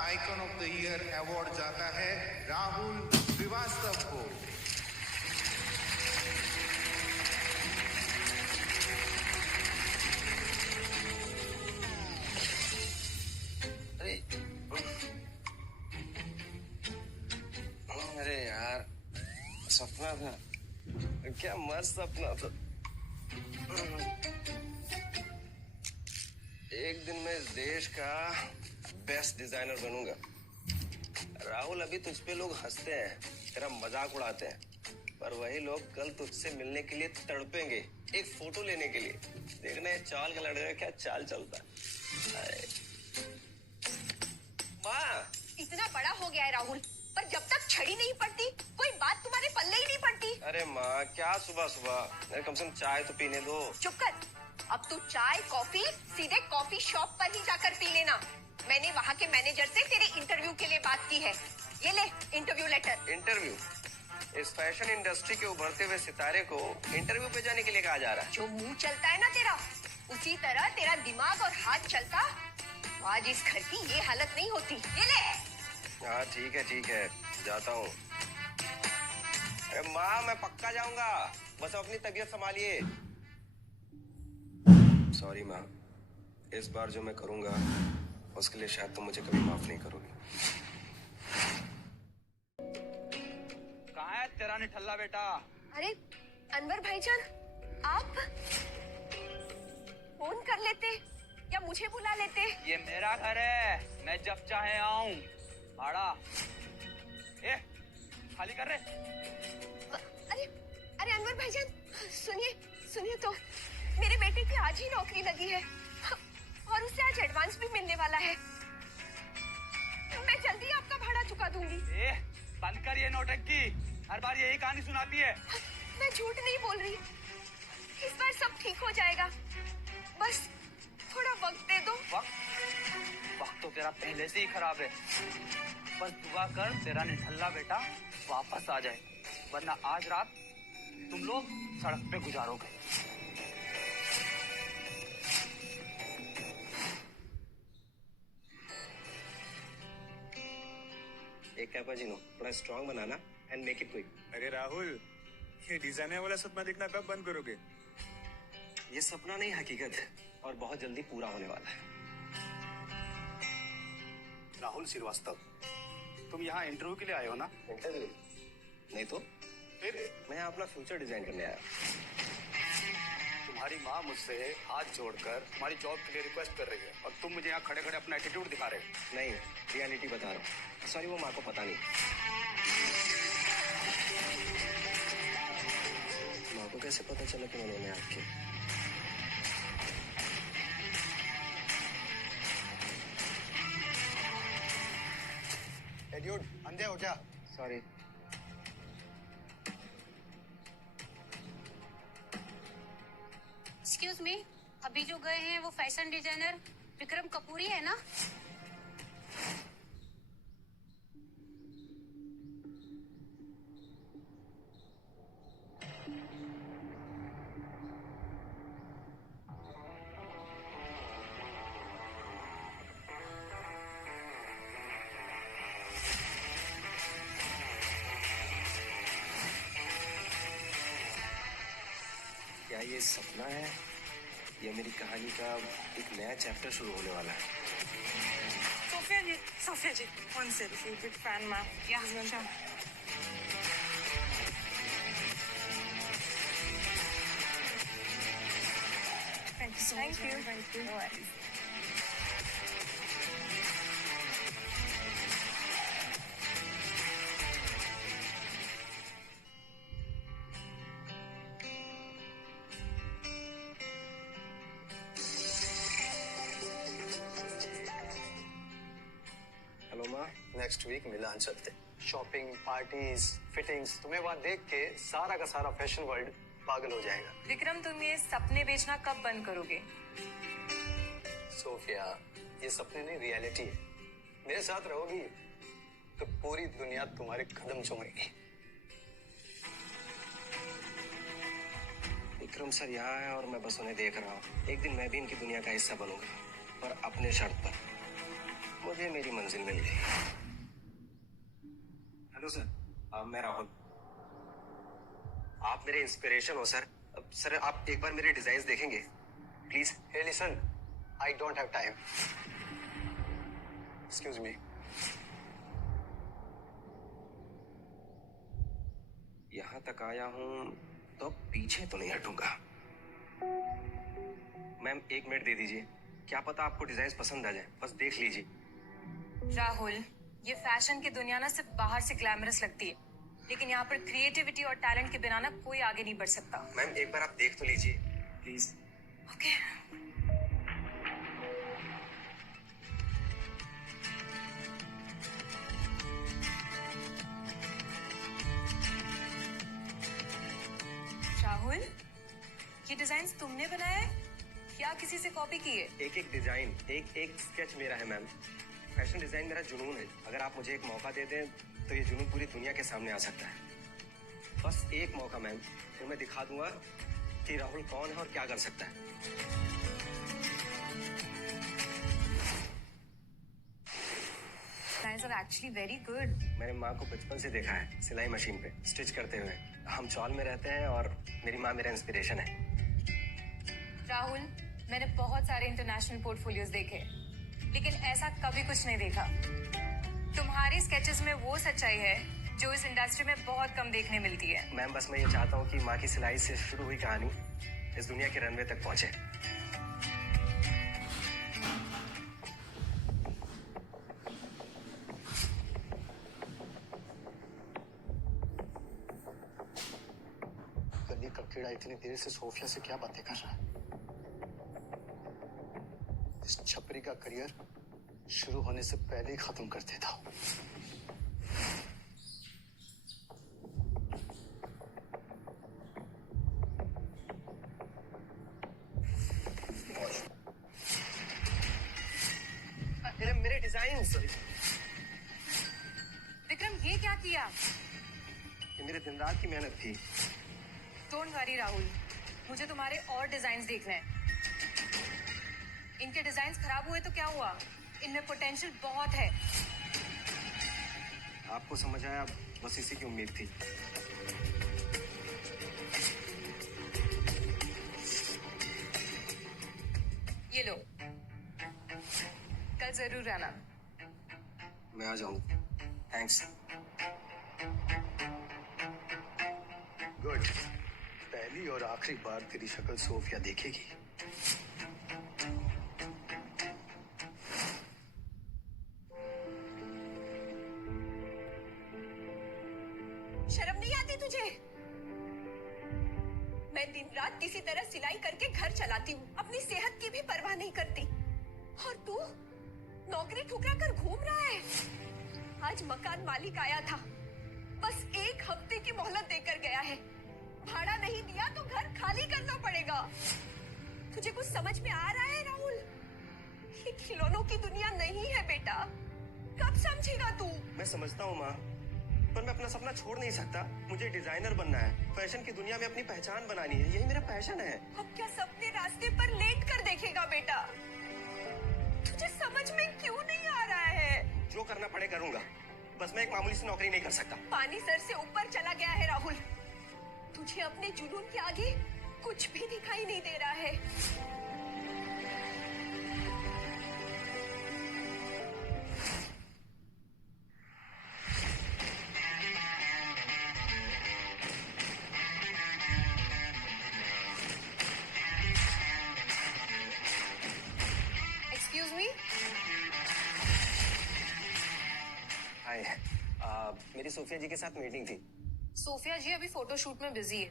Icon of the year award जाता है राहुल श्रीवास्तव को। अरे यार, सपना था, क्या मस्त सपना था। एक दिन मैं इस देश का बेस्ट डिजाइनर बनूंगा। राहुल, अभी तुझ पे लोग हंसते हैं, तेरा मजाक उड़ाते हैं, पर वही लोग कल तुझसे मिलने के लिए तड़पेंगे, एक फोटो लेने के लिए। देखना ये चाल का लड़का क्या चाल चलता है। माँ, इतना बड़ा हो गया है राहुल, पर जब तक छड़ी नहीं पड़ती कोई बात तुम्हारे पल्ले ही नहीं पड़ती। अरे माँ, क्या सुबह सुबह, कम से कम चाय तो पीने दो। चुप कर। अब तू चाय कॉफी सीधे कॉफी शॉप पर ही जाकर पी लेना। मैंने वहाँ के मैनेजर से तेरे इंटरव्यू के लिए बात की है। ये ले इंटरव्यू लेटर। इंटरव्यू? इस फैशन इंडस्ट्री के उभरते हुए सितारे को इंटरव्यू पे जाने के लिए कहा जा रहा है। जो मुंह चलता है ना तेरा, उसी तरह तेरा दिमाग और हाथ चलता, आज इस घर की ये हालत नहीं होती। ये ले। हाँ ठीक है, जाता हूँ। अरे माँ, मैं पक्का जाऊंगा, बस अपनी तबीयत संभालिए। सॉरी माँ, इस बार जो मैं करूंगा उसके लिए शायद तुम मुझे कभी माफ नहीं करोगी। कहाँ है तेरा निठल्ला बेटा? अरे अनवर भाईजान, आप फोन कर लेते या मुझे बुला लेते। ये मेरा घर है, मैं जब चाहे आऊं। आड़ा, ए, खाली कर रहे। अरे अरे अनवर भाईजान, सुनिए तो, मेरे बेटे की आज ही नौकरी लगी है और उसे आज एडवांस भी मिलने वाला है। मैं जल्दी आपका भाड़ा चुका दूंगी। ए, बंद कर ये नौटंकी, हर बार यही कहानी सुनाती है। मैं झूठ नहीं बोल रही, इस बार सब ठीक हो जाएगा, बस थोड़ा वक्त दे दो। वक्त तो तेरा पहले से ही खराब है, बस दुआ कर तेरा निठल्ला बेटा वापस आ जाए, वरना आज रात तुम लोग सड़क पे गुजारोगे। एक कैपुचिनो थोड़ा strong banana and make it quick. अरे राहुल, ये डिजाइनर वाला सपना देखना कब बंद करोगे? ये सपना नहीं, हकीकत है और बहुत जल्दी पूरा होने वाला है। राहुल श्रीवास्तव, तुम यहाँ इंटरव्यू के लिए आए हो ना? इंटरव्यू नहीं तो फिर मैं यहाँ अपना फ्यूचर डिजाइन करने आया। तुम्हारी माँ मुझसे हाथ जोड़कर तुम्हारी जॉब के लिए रिक्वेस्ट कर रही है और तुम मुझे यहाँ खड़े खड़े अपना एटीट्यूड दिखा रहे हो। नहीं, रियलिटी बता रहा हूँ। सॉरी, वो माँ को पता नहीं। माँ को कैसे पता चला कि मैंने याद किया? ड्यूड, अंधे हो क्या? सॉरी। एक्सक्यूज मी, अभी जो गए हैं वो फैशन डिजाइनर विक्रम कपूर ही है ना? क्या ये सपना है या मेरी कहानी का एक नया चैप्टर शुरू होने वाला है? Sophia ji, one selfie, big fan ma'am. Yeah, sure. Thank you so much. Thank you. No worries. Hello माँ। नेक्स्ट वीक मिलान चलते। शॉपिंग, पार्टीज, फिटिंग्स, तुम्हें वहाँ देख के सारा का सारा फैशन वर्ल्ड पागल हो जाएगा। विक्रम, तुम ये सपने बेचना कब बंद करोगे? सोफिया, ये सपने नहीं, रियलिटी है। मेरे साथ रहोगी तो पूरी दुनिया तुम्हारे कदम चूमेगी। विक्रम सर यहाँ है और मैं बस उन्हें देख रहा हूँ। एक दिन मैं भी इनकी दुनिया का हिस्सा बनूंगा, पर अपने शर्त पर। मुझे मेरी मंजिल मिल गई। हेलो सर, मैं राहुल। आप मेरे इंस्पिरेशन हो सर। सर आप एक बार मेरे डिजाइन देखेंगे please. Hey, listen, I don't have time. Excuse me. यहाँ तक आया हूँ तो पीछे तो नहीं हटूंगा। मैम 1 मिनट दे दीजिए, क्या पता आपको डिजाइन पसंद आ जाए, बस देख लीजिए। राहुल, ये फैशन की दुनिया ना सिर्फ बाहर से ग्लैमरस लगती है, लेकिन यहाँ पर क्रिएटिविटी और टैलेंट के बिना ना कोई आगे नहीं बढ़ सकता। मैम एक बार आप देख तो लीजिए प्लीज। ओके। राहुल, ये डिजाइन तुमने बनाया है या किसी से कॉपी की है? एक एक डिजाइन, एक एक स्केच मेरा है मैम। फैशन डिजाइन मेरा जुनून है। अगर आप मुझे एक मौका दे दें तो ये जुनून पूरी दुनिया के सामने आ सकता है। बस एक मौका मैम, फिर मैं दिखा दूंगा कि राहुल कौन है और क्या कर सकता है। Designs are actually very good. मैंने माँ को बचपन से देखा है सिलाई मशीन पे स्टिच करते हुए। हम चौल में रहते हैं और मेरी माँ मेरा इंस्पिरेशन है। राहुल, मैंने बहुत सारे इंटरनेशनल पोर्टफोलियोज देखे, लेकिन ऐसा कभी कुछ नहीं देखा। तुम्हारी स्केचेस में वो सच्चाई है जो इस इंडस्ट्री में बहुत कम देखने मिलती है। मैम बस मैं ये चाहता हूँ कि माँ की सिलाई से शुरू हुई कहानी इस दुनिया के रनवे तक पहुंचे। गली का कीड़ा इतनी देर से सोफिया से क्या बातें कर रहा है? इस छपरी का करियर शुरू होने से पहले ही खत्म कर देता हूं। मेरे डिजाइन विक्रम, ये क्या किया? ये मेरे दिन रात की मेहनत थी। डोंट वरी राहुल, मुझे तुम्हारे और डिजाइन देखने हैं। इनके डिजाइन खराब हुए तो क्या हुआ? इनमें पोटेंशियल बहुत है। आपको समझ आया, बस इसी की उम्मीद थी। ये लो, कल जरूर आना। मैं आ जाऊंगा। थैंक्स। गुड, पहली और आखिरी बार तेरी शक्ल सोफिया देखेगी। शर्म नहीं आती तुझे? मैं दिन रात किसी तरह सिलाई करके घर चलाती हूँ, अपनी सेहत की भी परवाह नहीं करती, और तू नौकरी ठुकरा कर घूम रहा है। आज मकान मालिक आया था, बस 1 हफ्ते की मोहलत देकर गया है। भाड़ा नहीं दिया तो घर खाली करना पड़ेगा। तुझे कुछ समझ में आ रहा है राहुल? ये खिलौनों की दुनिया नहीं है बेटा, कब समझेगा तू? मैं समझता हूँ माँ, पर मैं अपना सपना छोड़ नहीं सकता। मुझे डिजाइनर बनना है, फैशन की दुनिया में अपनी पहचान बनानी है, यही मेरा पैशन है। अब क्या सपने रास्ते पर लेट कर देखेगा बेटा? तुझे समझ में क्यों नहीं आ रहा है? जो करना पड़े करूंगा, बस मैं एक मामूली सी नौकरी नहीं कर सकता। पानी सर से ऊपर चला गया है राहुल। तुझे अपने जुनून के आगे कुछ भी दिखाई नहीं दे रहा है। Excuse me. हाय, मेरी सोफिया जी के साथ मीटिंग थी। सोफिया जी अभी फोटोशूट में बिजी है।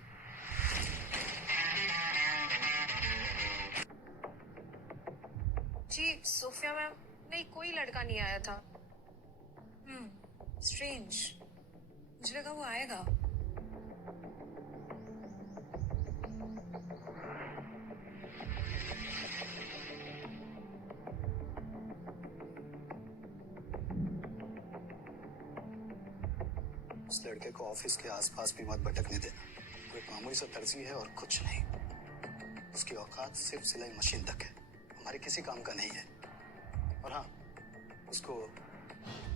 जी सोफिया मैम, नहीं कोई लड़का नहीं आया था। स्ट्रेंज, मुझे लगा वो आएगा। उस लड़के को ऑफिस के आसपास भी मत भटकने देना। वो एक मामूली सा दर्जी है और कुछ नहीं। उसकी औकात सिर्फ सिलाई मशीन तक है, हमारे किसी काम का नहीं है। और हाँ, उसको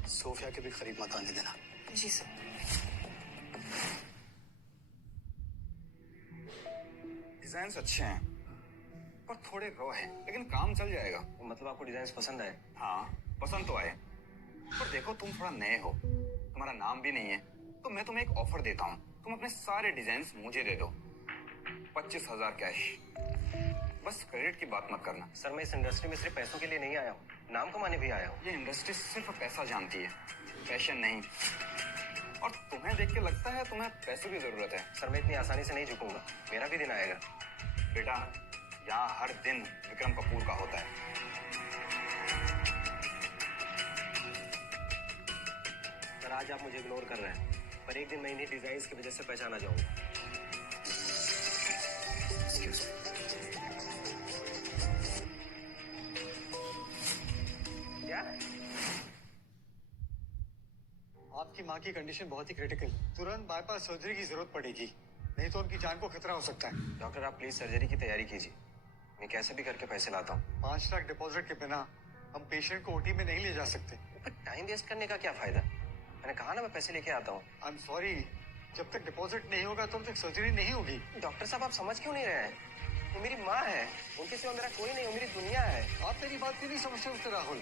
सोफिया के भी करीब मत आने देना। जी सर। डिजाइन अच्छे हैं पर थोड़े रॉ हैं, लेकिन काम चल जाएगा। मतलब आपको डिजाइन पसंद आए? हाँ पसंद तो आए, पर देखो तुम थोड़ा नए हो, तुम्हारा नाम भी नहीं है, तो मैं तुम्हें एक ऑफर देता हूँ, तुम अपने सारे डिजाइन मुझे दे दो, 25,000 कैश। बस क्रेडिट की बात मत करना। सर मैं इस इंडस्ट्री में सिर्फ पैसों के लिए नहीं आया हूँ, नाम कमाने भी आया हूँ। ये इंडस्ट्री सिर्फ पैसा जानती है, पैशन नहीं। और तुम्हें देख के लगता है तुम्हें पैसे की जरूरत है। सर मैं इतनी आसानी से नहीं झुकूंगा, मेरा भी दिन आएगा। बेटा यहाँ हर दिन विक्रम कपूर का होता है। सर आज आप मुझे इग्नोर कर रहे हैं, पर एक दिन मैं इन्हीं डिजाइन की वजह से पहचाना जाऊंगा। क्या? आपकी माँ की कंडीशन बहुत ही क्रिटिकल, तुरंत बाईपास सर्जरी की जरूरत पड़ेगी, नहीं तो उनकी जान को खतरा हो सकता है। डॉक्टर आप प्लीज सर्जरी की तैयारी कीजिए, मैं कैसे भी करके पैसे लाता हूँ। 5 लाख डिपॉजिट के बिना हम पेशेंट को ओटी में नहीं ले जा सकते। पर टाइम वेस्ट करने का क्या फायदा, मैंने कहा ना मैं पैसे लेके आता हूँ। आई एम सॉरी, जब तक डिपॉजिट नहीं होगा तब तक सर्जरी नहीं होगी। डॉक्टर साहब आप समझ क्यों नहीं रहे हैं, वो मेरी माँ है, उनके सिवा मेरा कोई नहीं, वो मेरी दुनिया है। आप मेरी बात क्यों नहीं समझते मिस्टर राहुल?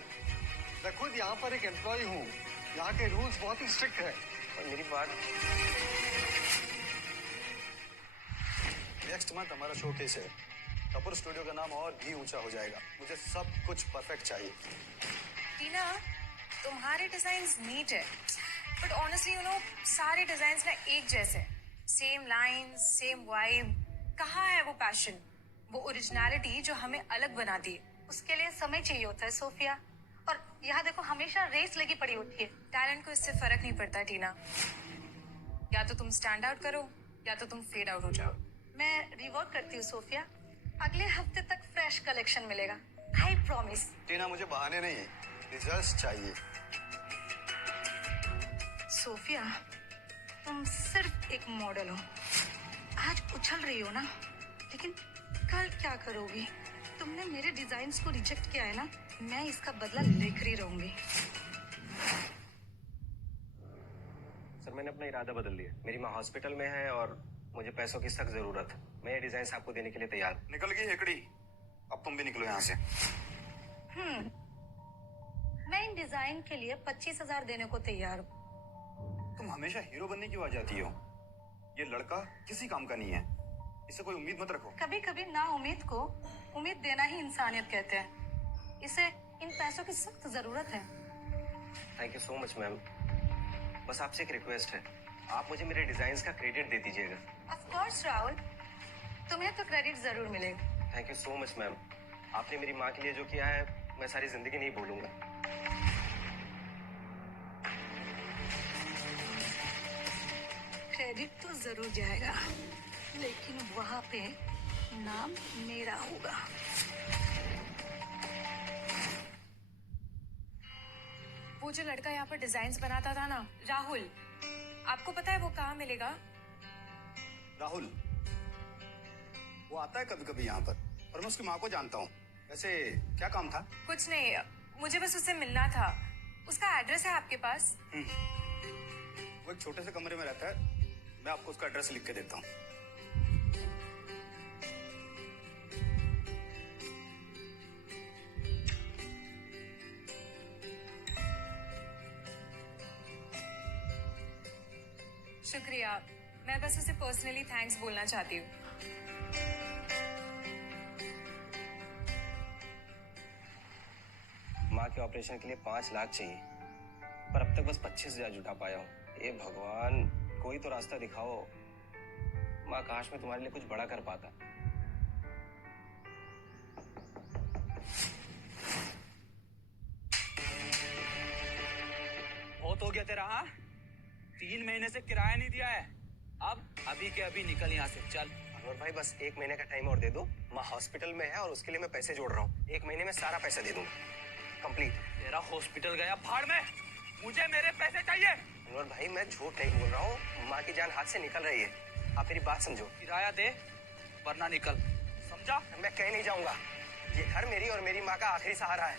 मैं खुद यहाँ पर एक एम्प्लॉय हूँ, यहाँ के रूल्स बहुत ही स्ट्रिक्ट है। और मेरी बात, नेक्स्ट मंथ हमारा शोकेस है, कपूर स्टूडियो का नाम और भी ऊंचा हो जाएगा। मुझे सब कुछ परफेक्ट चाहिए। टीना तुम्हारे डिजाइन्स नीट है, बट ऑनेस्टली यू नो सारे डिजाइन्स ना एक जैसे, सेम लाइन सेम वाइब। कहाँ है वो पैशन, वो ओरिजिनलिटी जो हमें अलग बनाती है? उसके लिए समय चाहिए होता है सोफिया, और यहाँ देखो हमेशा रेस लगी पड़ी होती है। टैलेंट को इससे फर्क नहीं पड़ता टीना, या तो तुम स्टैंड आउट करो या तो तुम फेड आउट हो जाओ। मैं रिवर्क करती हूँ सोफिया, अगले हफ्ते तक फ्रेश कलेक्शन मिलेगा, आई प्रॉमिस। टीना मुझे बहाने नहीं, रिजल्ट्स चाहिए। सोफिया तुम सिर्फ एक मॉडल हो, आज उछल रही हो ना, लेकिन कल क्या करोगी? तुमने मेरे डिजाइन्स को रिजेक्ट किया है ना, मैं इसका बदला लेकर ही रहूंगी। सर मैंने अपना इरादा बदल लिया, मेरी माँ हॉस्पिटल में है और मुझे पैसों की सख्त जरूरत है। मैं ये डिजाइन आपको देने के लिए तैयार हूँ। निकल गई हेकड़ी, अब तुम भी निकलो यहाँ से। मैं इन डिजाइन के लिए 25,000 देने को तैयार हूँ। तुम हमेशा हीरो बनने क्यों आ जाती हो? ये लड़का किसी काम का नहीं है, इससे कोई उम्मीद मत रखो। कभी कभी ना उम्मीद को उम्मीद देना ही इंसानियत कहते हैं। इसे इन पैसों की सख्त जरूरत है। Thank you so much ma'am, बस आपसे एक रिक्वेस्ट है, आप मुझे मेरे डिजाइन्स का क्रेडिट दे दीजिएगा। ऑफ कोर्स राहुल, तुम्हें तो क्रेडिट जरूर मिलेगा। Thank you so much ma'am, आपने मेरी माँ के लिए जो किया है मैं सारी जिंदगी नहीं भूलूंगा। क्रेडिट तो जरूर जाएगा, लेकिन वहां पे नाम मेरा होगा। वो जो लड़का यहाँ पर डिजाइन्स बनाता था ना, राहुल, आपको पता है वो कहाँ मिलेगा? राहुल वो आता है कभी कभी यहाँ पर, और मैं उसकी माँ को जानता हूँ। वैसे क्या काम था? कुछ नहीं, मुझे बस उससे मिलना था। उसका एड्रेस है आपके पास? वो एक छोटे से कमरे में रहता है, मैं आपको उसका एड्रेस लिख के देता हूँ। शुक्रिया, मैं बस उसे पर्सनली थैंक्स बोलना चाहती हूँ। माँ के ऑपरेशन के लिए 5 लाख चाहिए, पर अब तक बस 25,000 जुटा पाया हूँ। हे भगवान, कोई तो रास्ता दिखाओ। माँ काश मैं तुम्हारे लिए कुछ बड़ा कर पाता। बहुत हो गया तेरा, हाँ? 3 महीने से किराया नहीं दिया है, अब अभी के अभी निकल यहाँ से, चल। अनवर भाई बस 1 महीने का टाइम और दे दो, माँ हॉस्पिटल में है और उसके लिए मैं पैसे जोड़ रहा हूँ। 1 महीने में सारा पैसा दे दूंगा, कंप्लीट। तेरा हॉस्पिटल गया भाड़ में, मुझे मेरे पैसे चाहिए। अनवर भाई मैं झूठ नहीं बोल रहा हूँ, माँ की जान हाथ से निकल रही है, आप मेरी बात समझो। किराया दे वरना निकल, समझा? मैं कहीं नहीं जाऊंगा, ये घर मेरी और मेरी माँ का आखिरी सहारा है।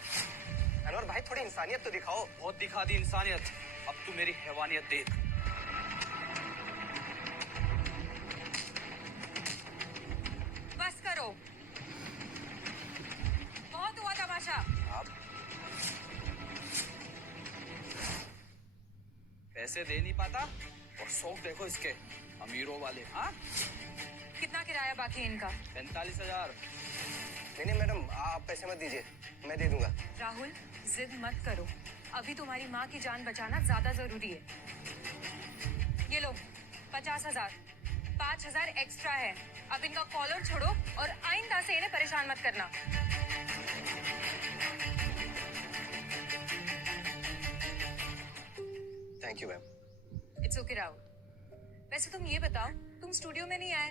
अनवर भाई थोड़ी इंसानियत तो दिखाओ। बहुत दिखा दी इंसानियत, अब तू मेरी हैवानियत देख। बस करो, बहुत हुआ तमाशा। आप पैसे दे नहीं पाता और शौक देखो इसके अमीरों वाले। हाँ, कितना किराया बाकी है इनका? 45,000। नहीं मैडम, आप पैसे मत दीजिए, मैं दे दूंगा। राहुल, जिद मत करो, अभी तुम्हारी माँ की जान बचाना ज्यादा जरूरी है। ये लो 50,000, 5,000 एक्स्ट्रा है। अब इनका कॉलर छोड़ो और आइंदा से इन्हें परेशान मत करना। Thank you ma'am. It's okay Rahul. वैसे तुम ये बताओ, तुम स्टूडियो में नहीं आए?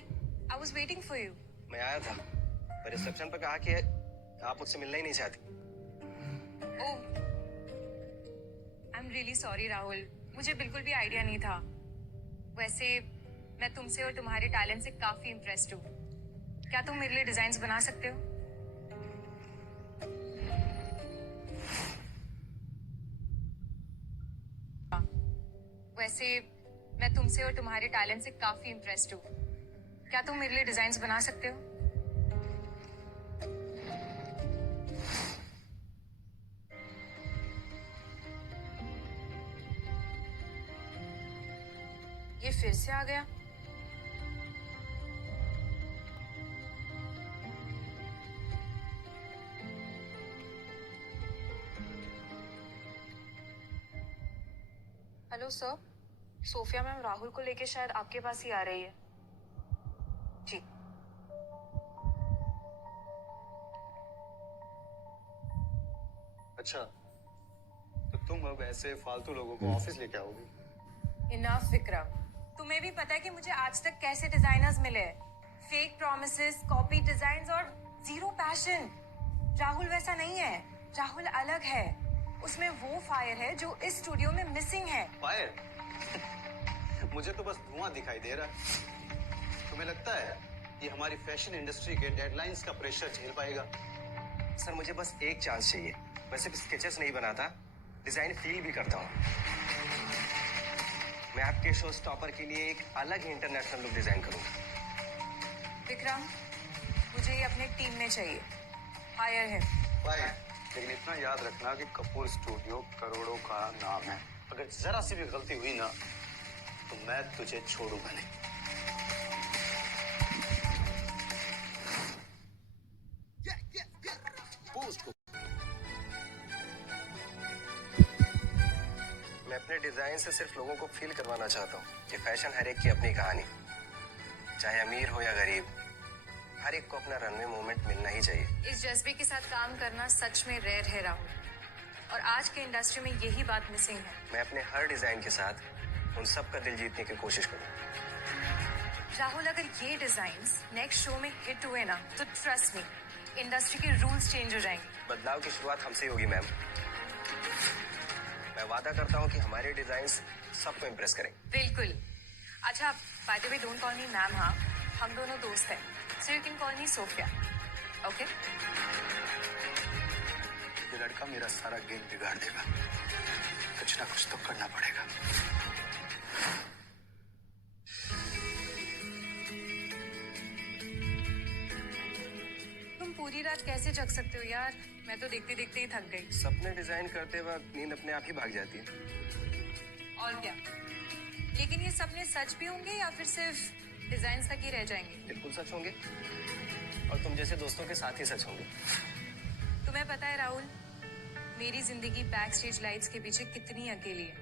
I was waiting for you. मैं आया था, पर रिसेप्शन पर कहा कि आप मुझसे मिलना ही नहीं चाहती। Oh, I am really sorry Rahul, मुझे बिल्कुल भी आइडिया नहीं था। वैसे मैं तुमसे और तुम्हारे टैलेंट से काफी इम्प्रेस्ड हूँ। क्या तुम मेरे लिए डिजाइन्स बना सकते हो? वैसे मैं तुमसे और तुम्हारे टैलेंट से काफी इम्प्रेस्ड हूँ। क्या तुम मेरे लिए डिजाइन्स बना सकते हो? ये फिर से आ गया। Hello sir, Sophia ma'am Rahul को लेके शायद आपके पास ही आ रही है। जी। अच्छा, तो तुम अब ऐसे फालतू लोगों को ऑफिस लेके आओगी? इनफ विक्रम, तुम्हें भी पता है कि मुझे आज तक कैसे डिजाइनर्स मिले। फेक प्रॉमिसेस, कॉपी डिजाइन्स और जीरो पैशन। राहुल वैसा नहीं है, राहुल अलग है। उसमें वो फायर है जो इस स्टूडियो में मिसिंग है। फायर? मुझे तो बस धुआं दिखाई दे रहा है। तुम्हें लगता है ये हमारी फैशन इंडस्ट्री के डेडलाइंस का प्रेशर झेल पाएगा? सर मुझे बस एक चांस चाहिए। मैं सिर्फ स्केचेस नहीं बनाता, डिजाइन फील भी करता हूँ। मैं आपके शो स्टॉपर के लिए एक अलग ही इंटरनेशनल लुक डिजाइन करूंगा। विक्रम, मुझे ये अपने टीम में चाहिए। हायर है। फायर, लेकिन इतना याद रखना कि कपूर स्टूडियो करोड़ों का नाम है। अगर जरा सी भी गलती हुई ना तो मैं तुझे छोड़ूंगा नहीं। मैं अपने डिजाइन से सिर्फ लोगों को फील करवाना चाहता हूँ कि फैशन हर एक की अपनी कहानी, चाहे अमीर हो या गरीब, हर एक को अपना रनवे मोमेंट मिलना ही चाहिए। इस जज्बे के साथ काम करना सच में रेयर है राहुल, और आज के इंडस्ट्री में यही बात मिसिंग है। मैं अपने हर डिजाइन के साथ उन सब का दिल जीतने की कोशिश करूँ। राहुल, अगर ये डिजाइन्स नेक्स्ट शो में हिट हुए ना तो ट्रस्ट मी, इंडस्ट्री के रूल्स चेंज हो जाएंगे। बदलाव की शुरुआत हमसे ही होगी मैम। मैं वादा करता हूँ कि हमारे डिजाइन्स सबको इम्प्रेस करें। बिल्कुल। अच्छा, by the way don't call me ma'am. हाँ, हम दोनों दोस्त हैं, so you can call me Sophia. Okay? ये लड़का मेरा सारा गेम बिगाड़ देगा। कुछ ना कुछ तो करना पड़ेगा। तुम पूरी रात कैसे जग सकते हो यार? मैं तो देखते देखते ही थक गई। सपने डिजाइन करते वक्त नींद अपने आप ही भाग जाती है। और क्या? लेकिन ये सपने सच भी होंगे या फिर सिर्फ डिजाइन तक ही रह जाएंगे? बिल्कुल सच होंगे, और तुम जैसे दोस्तों के साथ ही सच होंगे। तुम्हें पता है राहुल, मेरी जिंदगी बैक स्टेज लाइट्स के पीछे कितनी अकेली है,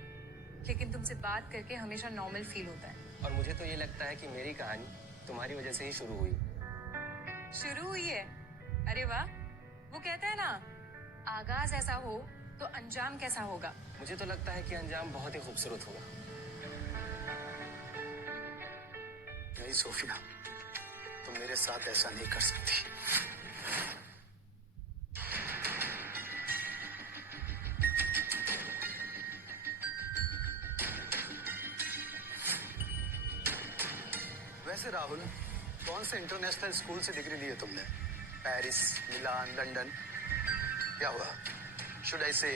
लेकिन तुमसे बात करके हमेशा नॉर्मल फील होता है। और मुझे तो ये लगता है कि मेरी कहानी तुम्हारी वजह से ही शुरू हुई। शुरू हुई है? अरे वाह! वो कहता है ना, आगाज ऐसा हो तो अंजाम कैसा होगा। मुझे तो लगता है कि अंजाम बहुत ही खूबसूरत होगा। नहीं सोफिया, तुम मेरे साथ ऐसा नहीं कर सकती। वैसे राहुल, कौन से इंटरनेशनल स्कूल से डिग्री ली है तुमने? पेरिस, मिलान, लंदन? क्या हुआ, शुड आई से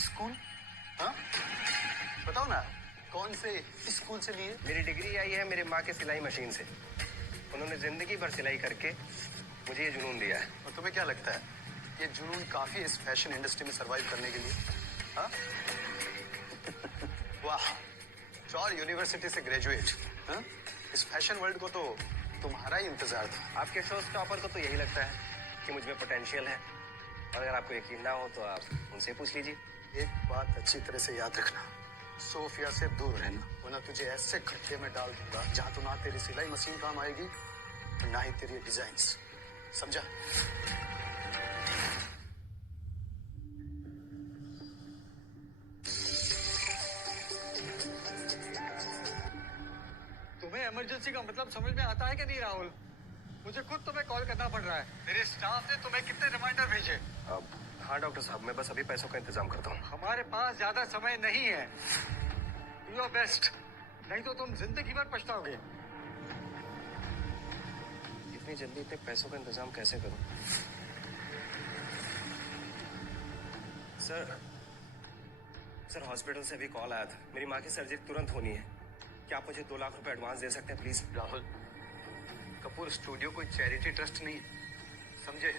स्कूल? हाँ, बताओ ना, कौन से स्कूल से लिए? मेरी डिग्री आई है मेरे माँ के सिलाई मशीन से। उन्होंने जिंदगी भर सिलाई करके मुझे ये जुनून दिया है। और तुम्हें क्या लगता है ये जुनून काफी है इस फैशन इंडस्ट्री में सरवाइव करने के लिए? हाँ? वाह, चौर यूनिवर्सिटी से ग्रेजुएट। हाँ? इस फैशन वर्ल्ड को तो तुम्हारा ही इंतजार था। आपके शो स्टॉपर को तो यही लगता है कि मुझ में पोटेंशियल है, और अगर आपको यकीन ना हो तो आप उनसे पूछ लीजिए। एक बात अच्छी तरह से याद रखना, सोफिया से दूर रहना, वरना तुझे ऐसे खड्डे में डाल दूंगा जहां तो ना तेरी सिलाई मशीन काम आएगी और ना ही तेरी डिजाइन्स। समझा? तुम्हें इमरजेंसी का मतलब समझ में आता है कि नहीं राहुल? मुझे खुद तुम्हें कॉल करना पड़ रहा है। मेरे स्टाफ ने तुम्हें कितने रिमाइंडर भेजे? हाँ डॉक्टर साहब, मैं बस अभी पैसों का इंतजाम करता हूँ। हमारे पास ज्यादा समय नहीं है। डू योर बेस्ट, नहीं तो तुम जिंदगी भर पछताओगे। इतनी जल्दी इतने पैसों का इंतजाम कैसे करूँ? सर हॉस्पिटल से अभी कॉल आया था, मेरी माँ की सर्जरी तुरंत होनी है। क्या आप मुझे 2 लाख रुपए एडवांस दे सकते हैं प्लीज? राहुल, कपूर स्टूडियो कोई चैरिटी ट्रस्ट नहीं, समझे?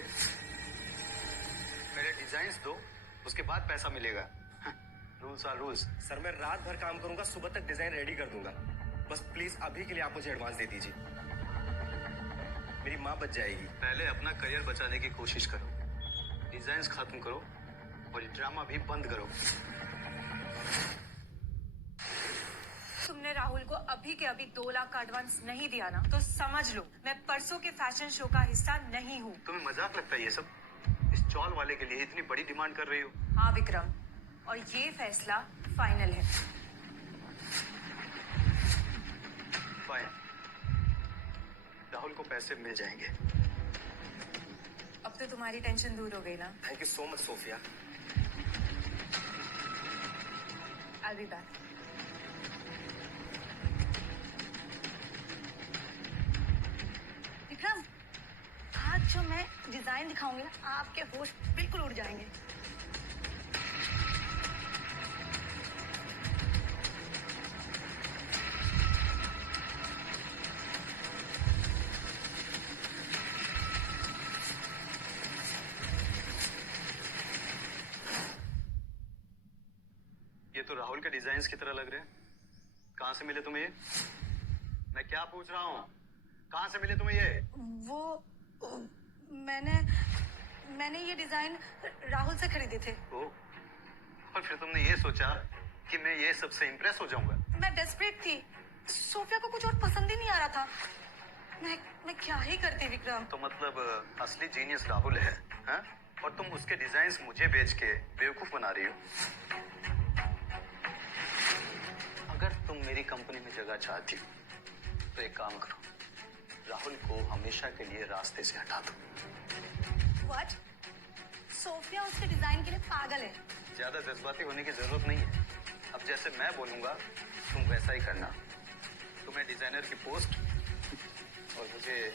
मेरे डिजाइन्स दो, उसके बाद पैसा मिलेगा। Rules are rules. सर मैं रात भर काम करूंगा, सुबह तक डिजाइन रेडी कर दूंगा। बस प्लीज अभी के लिए आप मुझे एडवांस दे दीजिए, मेरी माँ बच जाएगी। पहले अपना करियर बचाने की कोशिश करो, डिजाइन्स खत्म करो और ये ड्रामा भी बंद करो। तुमने राहुल को अभी के अभी 2 लाख का एडवांस नहीं दिया ना, तो समझ लो मैं परसों के फैशन शो का हिस्सा नहीं हूँ। तुम्हें मजाक लगता है ये सब? इस चॉल वाले के लिए इतनी बड़ी डिमांड कर रही हो? हाँ विक्रम, और ये फैसला फाइनल है। फाइन, राहुल को पैसे मिल जाएंगे। अब तो तुम्हारी टेंशन दूर हो गई ना? Thank you so much Sophia. I'll be back. Vikram, आज जो मैं डिजाइन दिखाऊंगी ना, आपके होश बिल्कुल उड़ जाएंगे। ये तो राहुल के डिजाइन्स की तरह लग रहे हैं। कहाँ से मिले तुम्हें ये? मैं क्या पूछ रहा हूँ, कहाँ से मिले तुम्हें ये? वो मैंने ये डिजाइन राहुल से खरीदे थे। ओ, और फिर तुमने ये सोचा कि मैं ये सबसे इम्प्रेस हो जाऊंगा? मैं डेस्परेट थी, सोफिया को कुछ और पसंद ही नहीं आ रहा था। मैं क्या ही करती विक्रम। तो मतलब असली जीनियस राहुल है, हाँ? और तुम उसके डिजाइन्स मुझे बेच के बेवकूफ बना रही हो। अगर तुम मेरी कंपनी में जगह चाहती हो तो एक काम करो, राहुल को हमेशा के लिए रास्ते से हटा दो। What? सोफिया उसके डिजाइन के लिए पागल है। ज्यादा जज्बाती होने की जरूरत नहीं है। अब जैसे मैं बोलूंगा तुम वैसा ही करना। तुम्हें डिजाइनर की पोस्ट और मुझे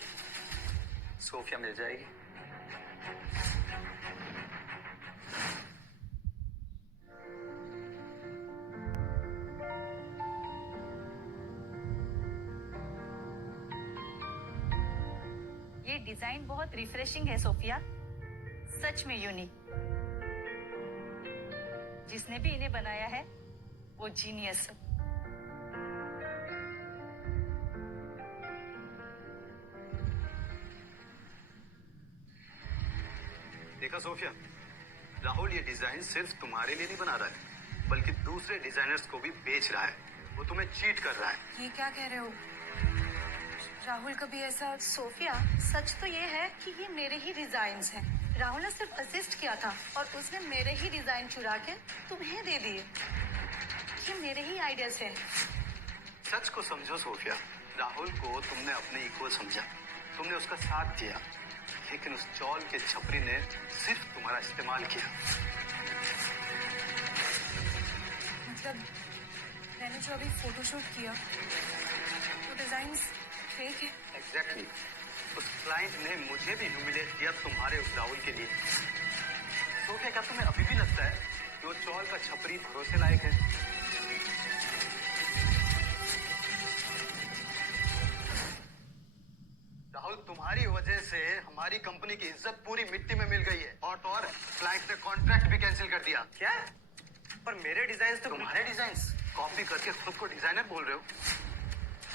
सोफिया मिल जाएगी। ये डिजाइन बहुत रिफ्रेशिंग है सोफिया, सच में यूनिक। जिसने भी इन्हें बनाया है वो जीनियस है। देखा सोफिया, राहुल ये डिजाइन सिर्फ तुम्हारे लिए नहीं बना रहा है, बल्कि दूसरे डिजाइनर्स को भी बेच रहा है। वो तुम्हें चीट कर रहा है। ये क्या कह रहे हो? राहुल कभी ऐसा? सोफिया, सच तो ये है कि ये मेरे ही डिजाइन्स हैं। राहुल ने सिर्फ असिस्ट किया था और उसने मेरे ही डिजाइन चुरा के तुम्हें दे दिए। ये मेरे ही आइडियाज हैं। सच को समझो सोफिया, राहुल को तुमने अपने इक्वल समझा, तुमने उसका साथ दिया, लेकिन उस चौल के छपरी ने सिर्फ तुम्हारा इस्तेमाल किया। मतलब मैंने जो अभी फोटोशूट किया वो डिजाइन्स फेक है? एग्जैक्टली। उस क्लाइंट ने मुझे भी ह्यूमिलेट किया तुम्हारे उस राहुल के लिए। सोफिया, क्या तुम्हें अभी भी लगता है कि वो चौल का छपरी भरोसे लायक है? राहुल, तुम्हारी वजह से हमारी कंपनी की इज्जत पूरी मिट्टी में मिल गई है, और क्लाइंट ने कॉन्ट्रैक्ट भी कैंसिल कर दिया। क्या? पर मेरे डिजाइन तो तुम्हारे डिजाइन कॉपी करके खुद को डिजाइनर बोल रहे हो?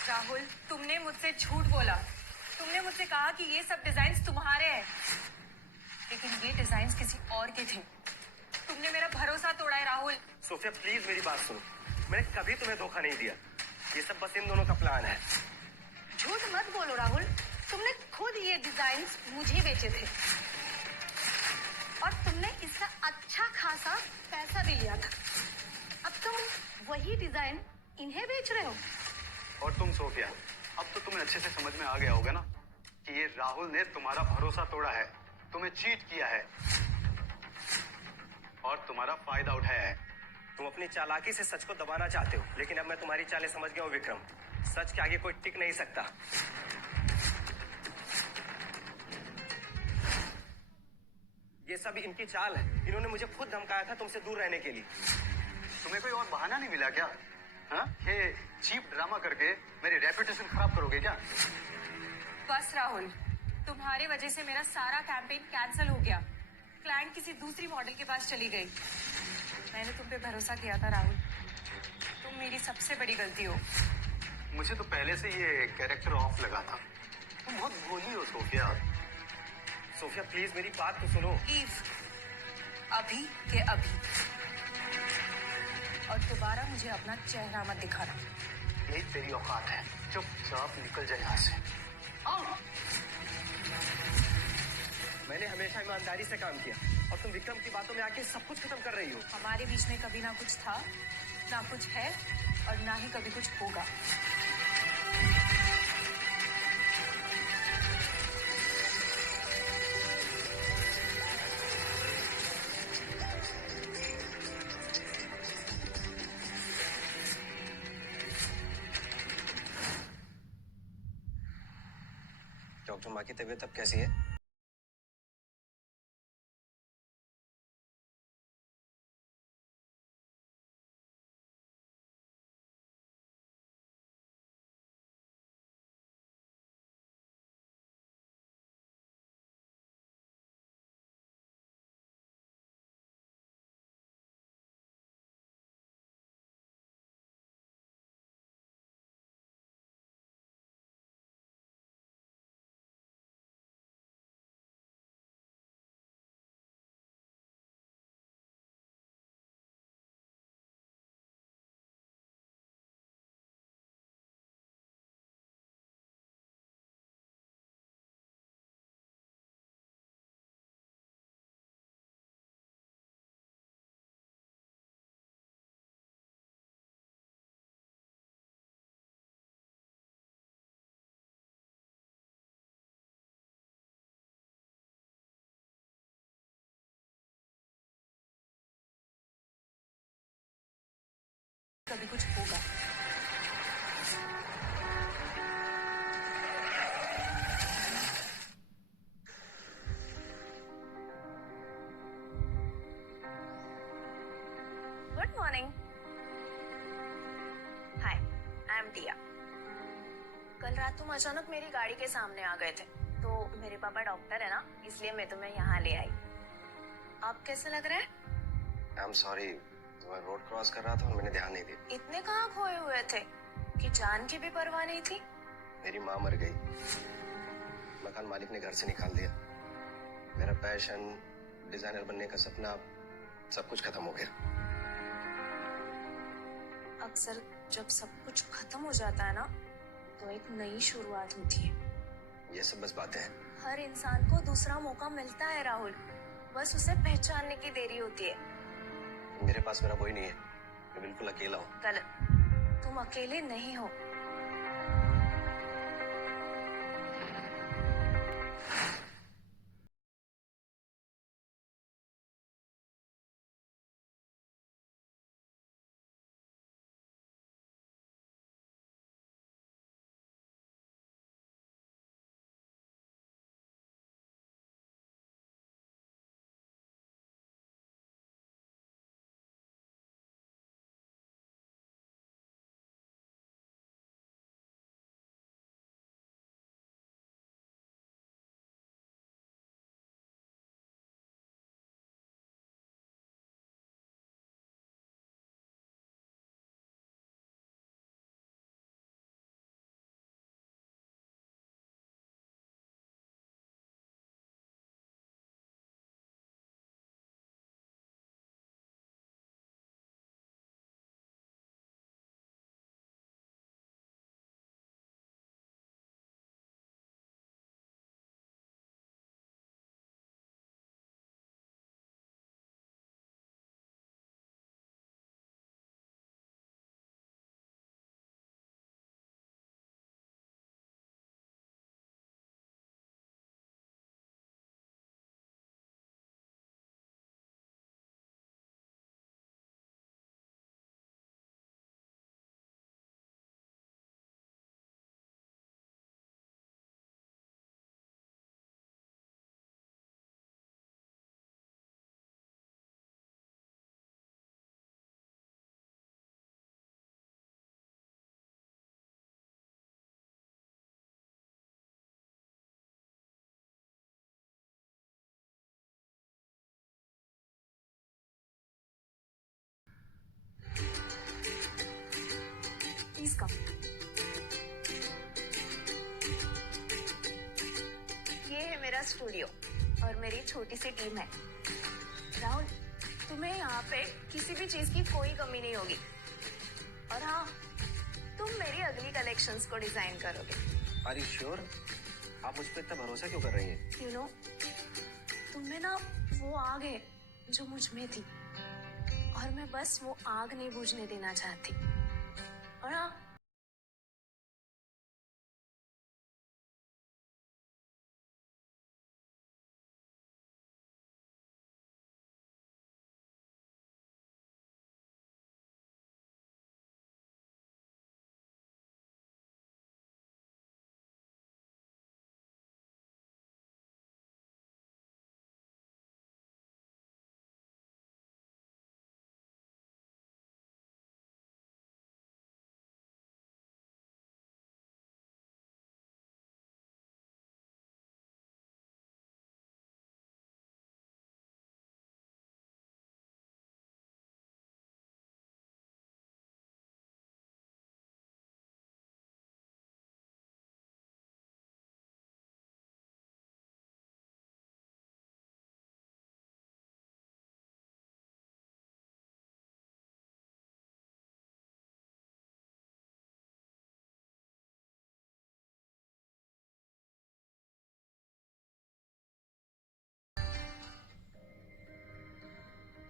राहुल, तुमने मुझसे झूठ बोला। तुमने मुझसे कहा कि ये सब डिजाइन तुम्हारे हैं, लेकिन ये डिजाइन किसी और के थे। तुमने मेरा भरोसा तोड़ा है राहुल। सोफिया प्लीज मेरी बात सुनो, मैंने कभी तुम्हें धोखा नहीं दिया। ये सब बस इन दोनों का प्लान है। झूठ मत बोलो राहुल, तुमने खुद ये डिजाइन मुझे बेचे थे और तुमने इसका अच्छा खासा पैसा भी लिया था। अब तुम वही डिजाइन इन्हें बेच रहे हो। और तुम सोफिया, अब तो तुम्हें अच्छे से समझ में आ गया होगा ना कि ये राहुल ने तुम्हारा भरोसा तोड़ा है, तुम्हें चीट किया है और तुम्हारा फायदा उठाया है। तुम अपनी चालाकी से सच को दबाना चाहते हो, लेकिन अब मैं तुम्हारी चालें समझ गया हूँ विक्रम। सच के आगे कोई टिक नहीं सकता। ये सब इनकी चाल है। इन्होंने मुझे खुद धमकाया था तुमसे दूर रहने के लिए। तुम्हें कोई और बहाना नहीं मिला क्या? हाँ, ये चीप ड्रामा करके मेरी रेपुटेशन खराब करोगे क्या? बस राहुल, तुम्हारी वजह से मेरा सारा कैंपेन कैंसिल हो गया। क्लाइंट किसी दूसरी मॉडल के पास चली गई। मैंने तुम पे भरोसा किया था राहुल, तुम मेरी सबसे बड़ी गलती हो। मुझे तो पहले से ये कैरेक्टर ऑफ लगा था। तुम बहुत भोली हो सोफिया। सोफिया प्लीज मेरी बात तो सुनो। लीव, अभी के अभी, और दोबारा मुझे अपना चेहरा मत दिखाना। यही तेरी औकात है, चुपचाप निकल जाए यहाँ से। आओ। मैंने हमेशा ईमानदारी से काम किया और तुम विक्रम की बातों में आके सब कुछ खत्म कर रही हो। हमारे बीच में कभी ना कुछ था, ना कुछ है और ना ही कभी कुछ होगा। डॉक्टर माँ की तबीयत अब कैसी है? कभी कुछ होगा। Good morning. Hi, I am Tia. कल रात तुम अचानक मेरी गाड़ी के सामने आ गए थे, तो मेरे पापा डॉक्टर है ना, इसलिए मैं तुम्हें यहाँ ले आई। आप कैसे लग रहे हैं? आई एम सॉरी, मैं रोड क्रॉस कर रहा था और मैंने ध्यान नहीं दिया। इतने कहाँ खोए हुए थे कि जान की भी परवाह नहीं थी? मेरी माँ मर गई, मकान मालिक ने घर से निकाल दिया, मेरा पैशन, डिजाइनर बनने का सपना, सब कुछ खत्म हो गया। अक्सर जब सब कुछ खत्म हो जाता है ना, तो एक नई शुरुआत होती है। ये सब बस बातें हैं। हर इंसान को दूसरा मौका मिलता है राहुल, बस उसे पहचानने की देरी होती है। मेरे पास मेरा कोई नहीं है, मैं बिल्कुल अकेला हूँ। गलत, तुम अकेले नहीं हो। कम। ये है मेरा स्टूडियो और मेरी छोटी सी टीम है। राहुल, तुम्हें यहाँ पे किसी भी चीज की कोई कमी नहीं होगी। और हाँ, तुम मेरी अगली कलेक्शंस को डिजाइन करोगे। Are you sure? आप मुझ पर इतना भरोसा क्यों कर रही हैं? यू नो, तुम में ना वो आग है जो मुझ में थी, और मैं बस वो आग नहीं बुझने देना चाहती। और हाँ,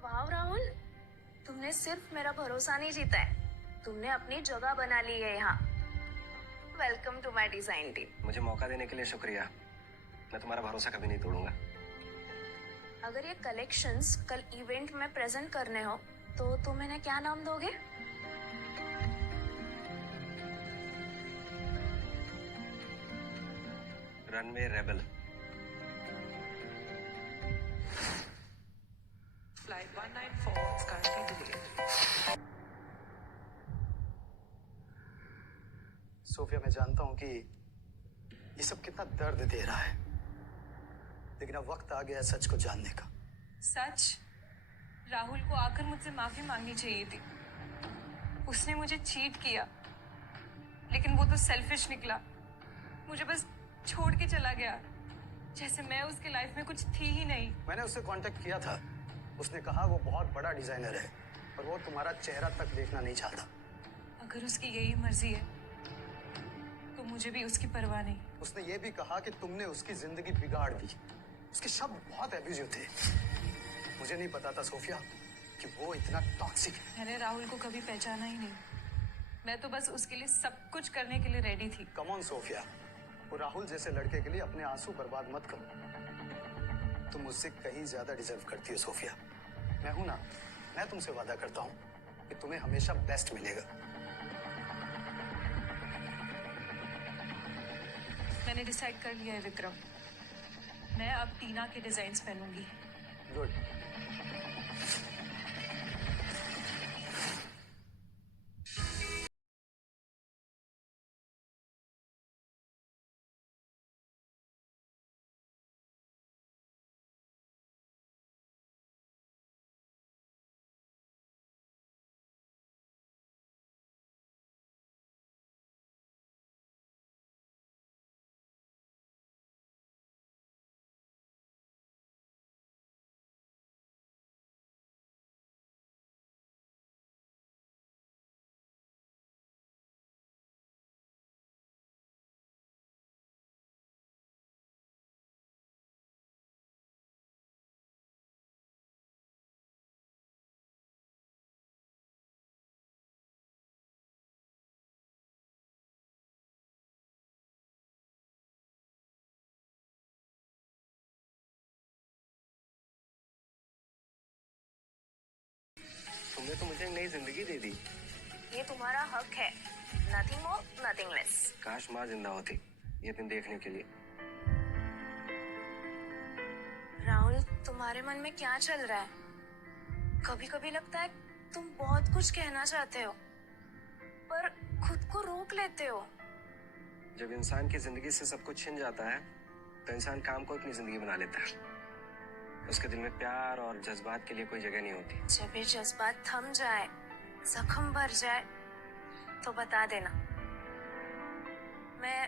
वाह राहुल, तुमने सिर्फ मेरा भरोसा नहीं जीता है, तुमने अपनी जगह बना ली है यहाँ। Welcome to my design team. मुझे मौका देने के लिए शुक्रिया। मैं तुम्हारा भरोसा कभी नहीं तोड़ूंगा। अगर ये कलेक्शंस कल इवेंट में प्रेजेंट करने हो तो तुम इन्हें क्या नाम दोगे? Runway rebel. Flight 194 is currently delayed. Sophia, मैं जानता हूं कि ये सब कितना दर्द दे रहा है, लेकिन अब वक्त आ गया है सच को जानने का। सच? राहुल को आकर मुझसे माफी मांगनी चाहिए थी। उसने मुझे चीट किया, लेकिन वो तो सेल्फिश निकला। मुझे बस छोड़ के चला गया, जैसे मैं उसकी लाइफ में कुछ थी ही नहीं। मैंने उससे कांटेक्ट किया था, उसने कहा वो बहुत बड़ा डिजाइनर है और वो तुम्हारा चेहरा तक देखना नहीं चाहता। अगर उसकी यही मर्जी है तो मुझे भी उसकी परवाह नहीं। उसने ये भी कहा कि तुमने उसकी जिंदगी बिगाड़ दी। उसके शब्द बहुत एब्यूजिव थे। मुझे नहीं पता था सोफिया कि वो इतना टॉक्सिक है। मैंने राहुल को कभी पहचाना ही नहीं। मैं तो बस उसके लिए सब कुछ करने के लिए रेडी थी। कम ऑन सोफिया, वो राहुल जैसे लड़के के लिए अपने आंसू बर्बाद मत करो। तुम मुझसे कहीं ज्यादा डिजर्व करती हो सोफिया। मैं हूं ना, मैं तुमसे वादा करता हूं कि तुम्हें हमेशा बेस्ट मिलेगा। मैंने डिसाइड कर लिया है विक्रम, मैं अब टीना के डिजाइन्स पहनूंगी। गुड। तुमने तो मुझे एक नई जिंदगी दे दी। ये तुम्हारा हक है, नथिंग मोर नथिंग लेस। काश माँ जिंदा होती ये दिन देखने के लिए। राहुल, तुम्हारे मन में क्या चल रहा है? कभी कभी लगता है तुम बहुत कुछ कहना चाहते हो, पर खुद को रोक लेते हो। जब इंसान की जिंदगी से सब कुछ छिन जाता है तो इंसान काम को अपनी जिंदगी बना लेता है। उसके दिल में प्यार और जज्बात के लिए कोई जगह नहीं होती। जब ये जज्बात थम जाए, जख्म भर जाए, तो बता देना। मैं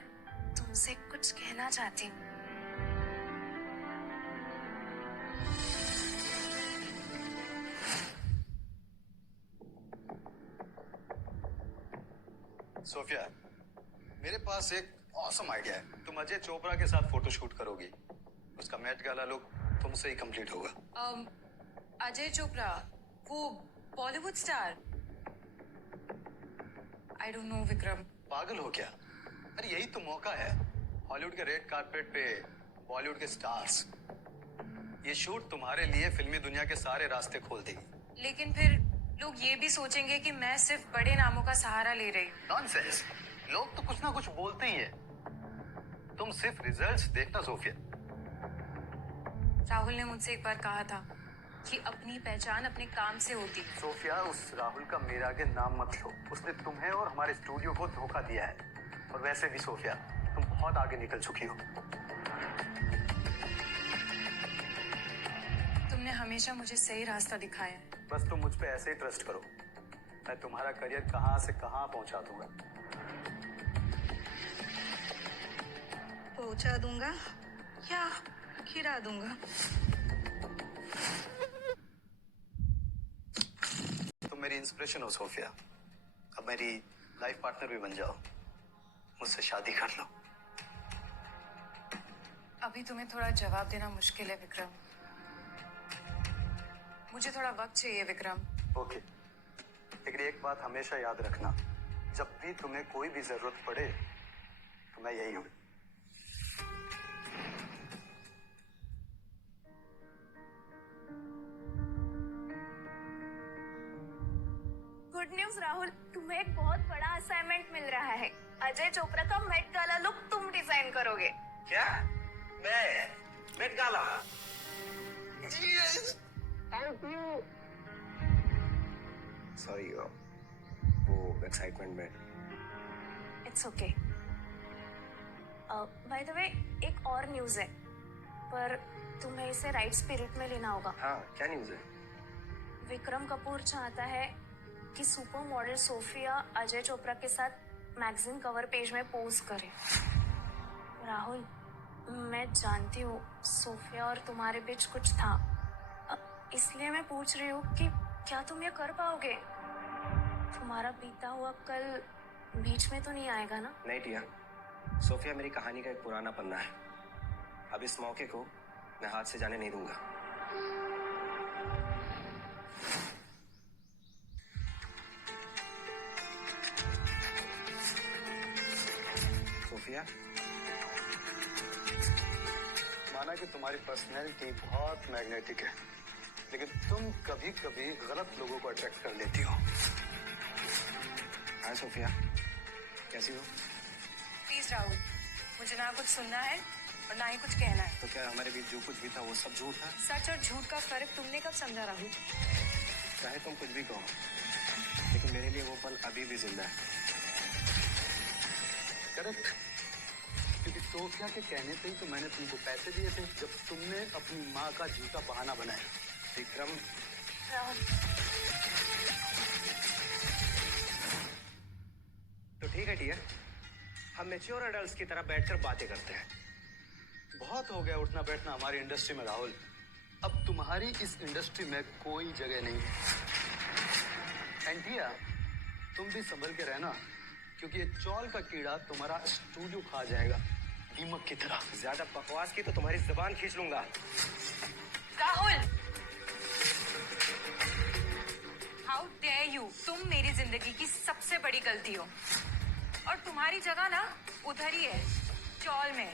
तुमसे कुछ कहना चाहती हूँ। सोफिया, मेरे पास एक ऑसम आइडिया है। तुम अजय चोपड़ा के साथ फोटोशूट करोगी। उसका मैट गाला लुक तुमसे ही कंप्लीट होगा। अजय चोपड़ा, वो Bollywood star. I don't know Vikram. पागल हो क्या? अरे यही तो मौका है। हॉलीवुड के रेड कारपेट पे बॉलीवुड के स्टार्स। ये शूट तुम्हारे लिए फिल्मी दुनिया के सारे रास्ते खोल देगी। लेकिन फिर लोग ये भी सोचेंगे कि मैं सिर्फ बड़े नामों का सहारा ले रही हूँ। नॉनसेंस। लोग तो कुछ ना कुछ बोलते ही हैं। तुम सिर्फ रिजल्ट्स देखना सोफिया। राहुल ने मुझसे एक बार कहा था कि अपनी पहचान अपने काम से होती है। सोफिया, उस राहुल का मेरे आगे नाम मत लो। उसने तुम्हें और हमारे स्टूडियो को धोखा दिया है। और वैसे भी सोफिया, तुम बहुत आगे निकल चुकी हो। तुमने हमेशा मुझे सही रास्ता दिखाया है। बस तुम मुझ पे ऐसे ही ट्रस्ट करो। मैं तुम्हारा करियर कहाँ से कहाँ पहुँचा दूंगा। पहुंचा दूंगा या गिरा दूंगा? तुम मेरी इंस्पिरेशन हो सोफिया। अब मेरी लाइफ पार्टनर भी बन जाओ। मुझसे शादी कर लो। अभी तुम्हें थोड़ा जवाब देना मुश्किल है विक्रम। मुझे थोड़ा वक्त चाहिए विक्रम। ओके, लेकिन एक बात हमेशा याद रखना, जब भी तुम्हें कोई भी जरूरत पड़े तो मैं यही हूं। गुड न्यूज राहुल, तुम्हें एक बहुत बड़ा असाइनमेंट मिल रहा है। अजय चोपड़ा का मेट गाला लुक तुम डिजाइन करोगे। क्या? मैं Met Gala? Thank you. Sorry, वो एक्साइटमेंट में। It's okay. By the way, एक और न्यूज है, पर तुम्हें इसे राइट स्पिरिट में लेना होगा। हाँ, क्या न्यूज है? विक्रम कपूर चाहता है कि super model Sophia Ajay Chopra के साथ मैगजीन कवर पेज में पोज करे। राहुल, मैं जानती हूँ सोफिया और तुम्हारे बीच कुछ था, इसलिए मैं पूछ रही हूँ कि क्या तुम ये कर पाओगे? तुम्हारा बीता हुआ कल बीच में तो नहीं आएगा ना? नहीं टिया, सोफिया मेरी कहानी का एक पुराना पन्ना है। अब इस मौके को मैं हाथ से जाने नहीं दूंगा। सोफिया, माना कि तुम्हारी पर्सनैलिटी बहुत मैग्नेटिक है, लेकिन तुम कभी कभी गलत लोगों को अट्रैक्ट कर लेती हो। हाय सोफिया, कैसी हो? प्लीज राहुल, मुझे ना कुछ सुनना है और ना ही कुछ कहना है। तो क्या हमारे बीच जो कुछ भी था वो सब झूठ था? सच और झूठ का फर्क तुमने कब समझा राहुल? चाहे तुम कुछ भी कहो, लेकिन मेरे लिए वो पल अभी भी जिंदा है। करेक्ट, क्योंकि सोफिया के कहने से ही तो मैंने तुमको पैसे दिए थे जब तुमने अपनी माँ का झूठा बहाना बनाया। विक्रम, राहुल, तो ठीक है टिया, हम मैच्योर एडल्ट्स की तरह बैठकर बातें करते हैं। बहुत हो गया उठना बैठना हमारी इंडस्ट्री में राहुल। अब तुम्हारी इस इंडस्ट्री में कोई जगह नहीं है। एंटिया, तुम भी संभल के रहना, क्योंकि ये चौल का कीड़ा तुम्हारा स्टूडियो खा जाएगा, दीमक की तरह। ज्यादा बकवास की तो तुम्हारी जुबान खींच लूंगा। Rahul, how dare you! तुम मेरी जिंदगी की सबसे बड़ी गलती हो, और तुम्हारी जगह ना उधर ही है, चौल में,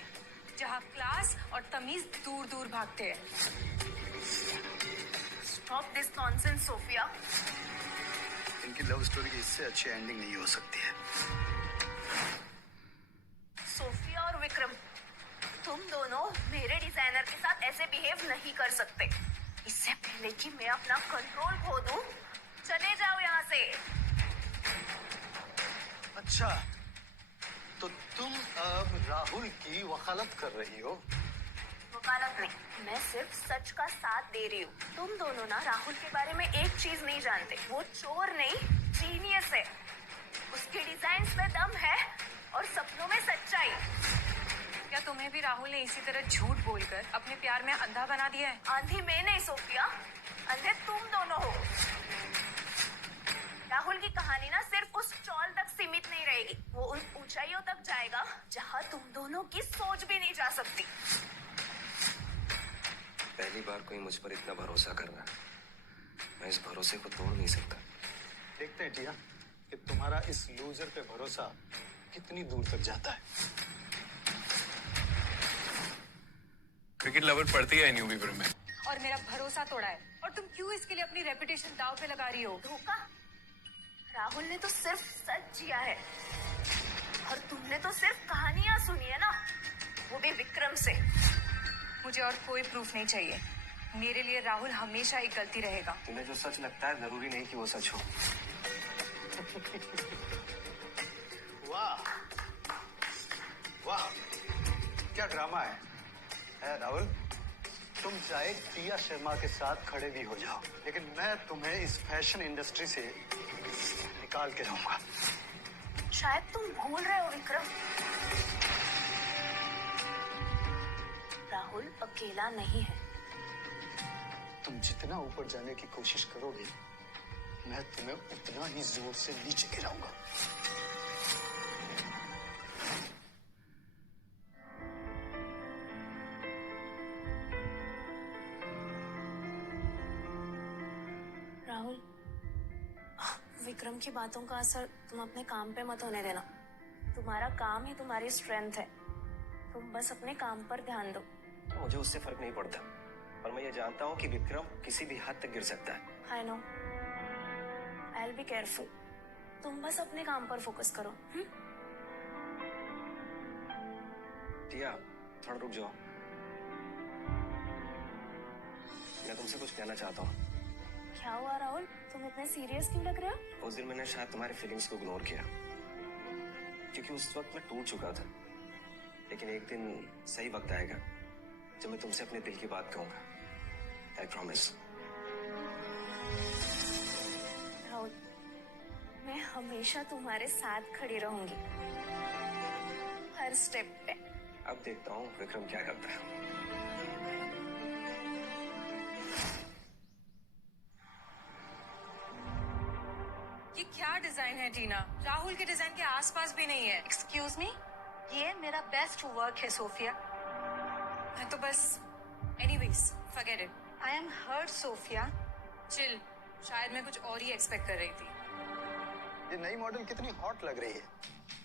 जहाँ क्लास और तमीज दूर दूर भागते हैं। Stop this nonsense Sophia. इनकी लव स्टोरी की इससे अच्छी एंडिंग नहीं हो सकती है। सोफिया और विक्रम, तुम दोनों मेरे डिजाइनर के साथ ऐसे बिहेव नहीं कर सकते। इससे पहले कि मैं अपना कंट्रोल खो दूं, चले जाओ यहाँ से। अच्छा, तो तुम अब राहुल की वकालत कर रही हो? वकालत नहीं, मैं सिर्फ सच का साथ दे रही हूँ। तुम दोनों ना राहुल के बारे में एक चीज नहीं जानते, वो चोर नहीं, जीनियस है। उसके डिजाइन ने इसी तरह झूठ बोलकर अपने प्यार में अंधा बना दिया है। आंधी मैं नहीं सोफिया, अंधे तुम दोनों हो। राहुल की कहानी ना सिर्फ उस चौल तक सीमित नहीं रहेगी, वो उन ऊंचाइयों तक जाएगा जहां तुम दोनों की सोच भी नहीं जा सकती। पहली बार कोई मुझ पर इतना भरोसा कर रहा है। मैं इस भरोसे को तोड़ नहीं सकता। देखते हैं टिया कि तुम्हारा इस लूजर पे भरोसा कितनी दूर तक जाता है। क्रिकेट लवर पड़ती है न्यू विक्रम में। और मेरा भरोसा तोड़ा है, और तुम क्यों इसके लिए अपनी रेपुटेशन दांव पे लगा रही हो? धोखा? राहुल ने तो सिर्फ सच जिया है, और तुमने तो सिर्फ कहानियां सुनी है ना, वो भी विक्रम से। मुझे और कोई प्रूफ नहीं चाहिए। मेरे लिए राहुल हमेशा एक गलती रहेगा। तुम्हें जो सच लगता है जरूरी नहीं कि वो सच हो। वाह वाह, क्या ड्रामा है राहुल। तुम चाहे टिया शर्मा के साथ खड़े भी हो जाओ, लेकिन मैं तुम्हें इस फैशन इंडस्ट्री से निकाल के रहूंगा। शायद तुम भूल रहे हो विक्रम, राहुल अकेला नहीं है। तुम जितना ऊपर जाने की कोशिश करोगे, मैं तुम्हें उतना ही जोर से नीचे गिराऊंगा। राहुल, विक्रम की बातों का असर तुम अपने काम पे मत होने देना। तुम्हारा काम ही तुम्हारी स्ट्रेंथ है। तुम बस अपने काम पर ध्यान दो। मुझे उससे फर्क नहीं पड़ता, पर मैं ये जानता हूँ कि विक्रम किसी भी हद तक गिर सकता है। I know. I'll be careful. तुम बस अपने काम पर फोकस करो। टिया, थोड़ा रुक जाओ। मैं तुमसे कुछ कहना चाहता हूँ। क्या हुआ राहुल, तुम इतने सीरियस क्यों लग रहे हो? उस दिन मैंने शायद तुम्हारी फीलिंग्स को इग्नोर किया, क्योंकि उस वक्त मैं टूट चुका था। लेकिन एक दिन सही वक्त आएगा जब मैं तुमसे अपने दिल की बात कहूंगा। I promise. राहुल, मैं हमेशा तुम्हारे साथ खड़ी रहूंगी, हर स्टेप पे। अब देखता हूँ विक्रम क्या करता है। ये क्या डिजाइन है टीना? राहुल के डिजाइन के आसपास भी नहीं है। एक्सक्यूज मी, ये मेरा बेस्ट वर्क है सोफिया। मैं तो बस anyways forget it. I am hurt Sophia. Chill, शायद मैं कुछ और ही एक्सपेक्ट कर रही थी। ये नई मॉडल कितनी हॉट लग रही है।